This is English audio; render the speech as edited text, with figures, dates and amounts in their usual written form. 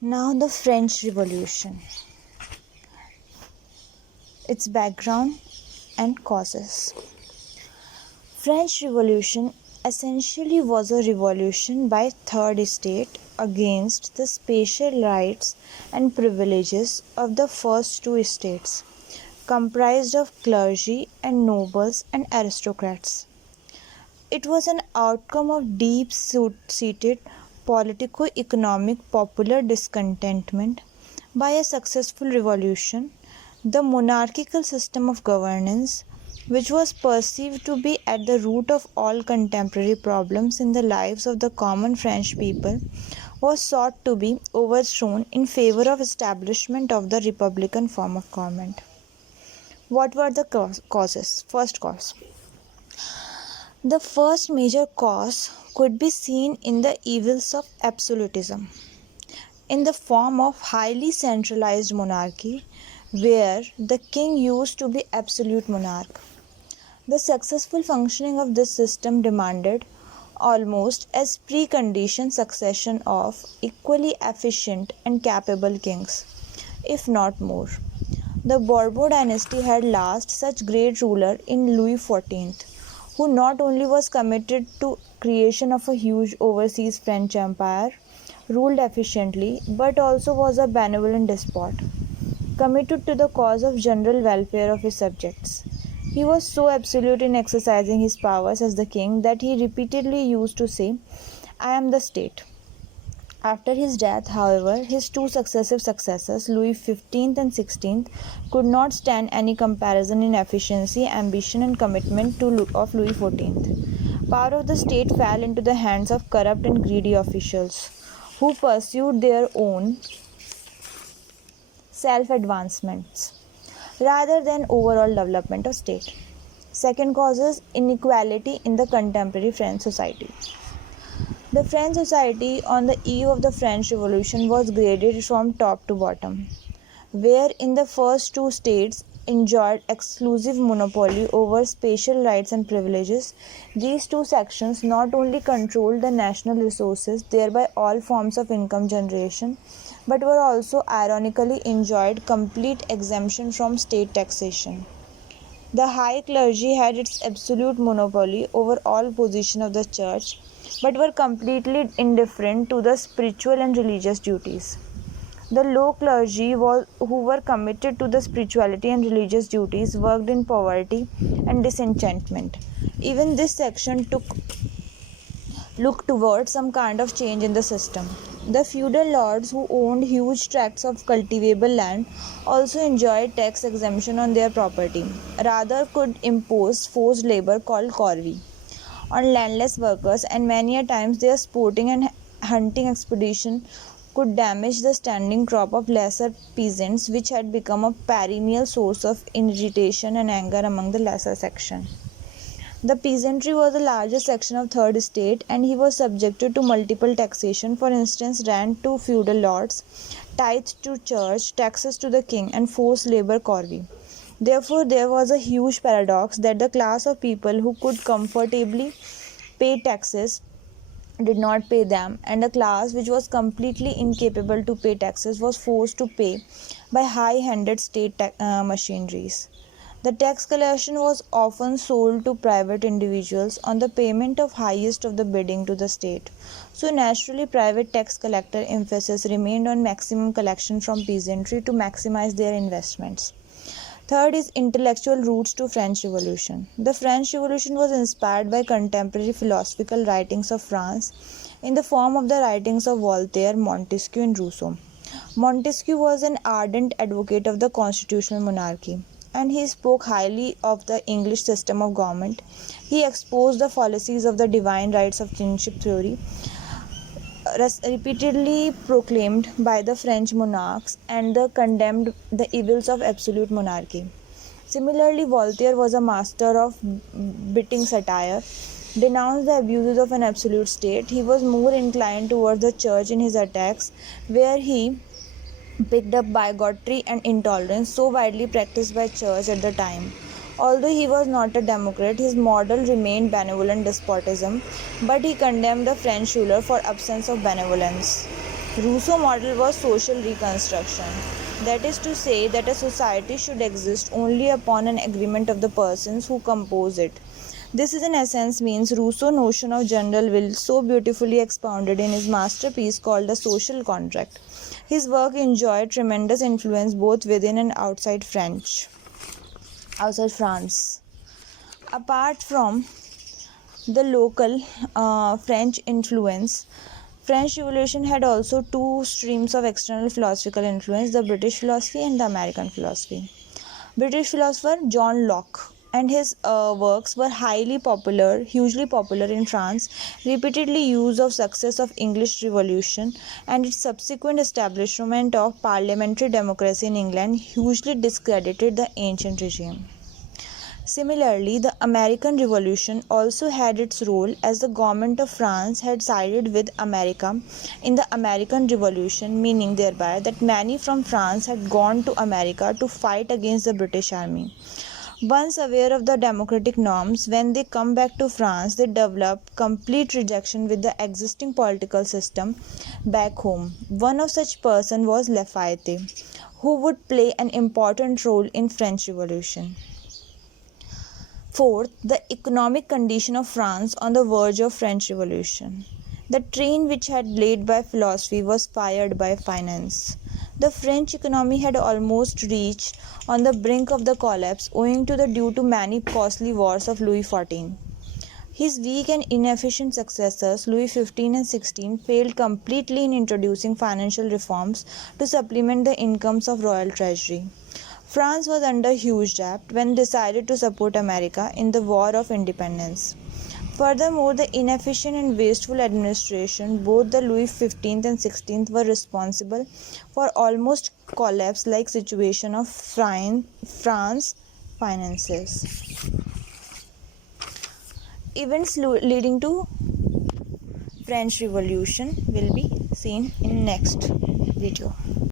Now, the French Revolution, its background and causes. French Revolution essentially was a revolution by third estate against the special rights and privileges of the first two estates, comprised of clergy and nobles and aristocrats. It was an outcome of deep-seated politico-economic popular discontentment by a successful revolution. The monarchical system of governance, which was perceived to be at the root of all contemporary problems in the lives of the common French people, was sought to be overthrown in favor of establishment of the republican form of government. What were the causes? First cause. The first major cause could be seen in the evils of absolutism, in the form of highly centralized monarchy, where the king used to be absolute monarch. The successful functioning of this system demanded, almost as precondition, succession of equally efficient and capable kings, if not more. The Bourbon dynasty had lost such great ruler in Louis XIV, who not only was committed to creation of a huge overseas French empire, ruled efficiently, but also was a benevolent despot, committed to the cause of general welfare of his subjects. He was so absolute in exercising his powers as the king that he repeatedly used to say, "I am the state." After his death, however, his two successive successors, Louis XV and XVI, could not stand any comparison in efficiency, ambition, and commitment of Louis XIV. Power of the state fell into the hands of corrupt and greedy officials, who pursued their own self-advancements rather than overall development of state. Second cause is inequality in the contemporary French society. The French society on the eve of the French Revolution was graded from top to bottom, where in the first two states enjoyed exclusive monopoly over special rights and privileges. These two sections not only controlled the national resources, thereby all forms of income generation, but were also ironically enjoyed complete exemption from state taxation. The high clergy had its absolute monopoly over all position of the church, but were completely indifferent to the spiritual and religious duties. The low clergy who were committed to the spirituality and religious duties worked in poverty and disenchantment. Even this section looked towards some kind of change in the system. The feudal lords who owned huge tracts of cultivable land also enjoyed tax exemption on their property, rather could impose forced labor called corvée on landless workers, and many a times their sporting and hunting expedition could damage the standing crop of lesser peasants, which had become a perennial source of irritation and anger among the lesser section. The peasantry was the largest section of third estate, and he was subjected to multiple taxation, for instance rent to feudal lords, tithe to church, taxes to the king, and forced labor corvée. Therefore, there was a huge paradox that the class of people who could comfortably pay taxes did not pay them, and a class which was completely incapable to pay taxes was forced to pay by high-handed state machineries. The tax collection was often sold to private individuals on the payment of highest of the bidding to the state. So naturally, private tax collector emphasis remained on maximum collection from peasantry to maximize their investments. Third is intellectual roots to French Revolution. The French Revolution was inspired by contemporary philosophical writings of France in the form of the writings of Voltaire, Montesquieu, and Rousseau. Montesquieu was an ardent advocate of the constitutional monarchy, and he spoke highly of the English system of government. He exposed the fallacies of the divine rights of kingship theory, repeatedly proclaimed by the French monarchs, and condemned the evils of absolute monarchy. Similarly, Voltaire was a master of biting satire, denounced the abuses of an absolute state. He was more inclined towards the church in his attacks, where he picked up bigotry and intolerance so widely practiced by church at the time. Although he was not a democrat, his model remained benevolent despotism, but he condemned the French ruler for absence of benevolence. Rousseau model was social reconstruction. That is to say that a society should exist only upon an agreement of the persons who compose it. This is in essence means Rousseau's notion of general will so beautifully expounded in his masterpiece called The Social Contract. His work enjoyed tremendous influence both within and outside France. Apart from the local French influence, French Revolution had also two streams of external philosophical influence, the British philosophy and the American philosophy. British philosopher John Locke and his works were hugely popular in France. Repeatedly use of success of English Revolution and its subsequent establishment of parliamentary democracy in England hugely discredited the ancient regime. Similarly, the American Revolution also had its role as the government of France had sided with America in the American Revolution, meaning thereby that many from France had gone to America to fight against the British army. Once aware of the democratic norms, when they come back to France, they develop complete rejection with the existing political system back home. One of such person was Lafayette, who would play an important role in French Revolution. Fourth, the economic condition of France on the verge of French Revolution. The train which had laid by philosophy was fired by finance. The French economy had almost reached on the brink of the collapse owing to the due to many costly wars of Louis XIV. His weak and inefficient successors, Louis XV and XVI, failed completely in introducing financial reforms to supplement the incomes of royal treasury. France was under huge debt when decided to support America in the War of Independence. Furthermore, the inefficient and wasteful administration, both the Louis XV and XVI, were responsible for almost collapse-like situation of France finances. Events leading to French Revolution will be seen in next video.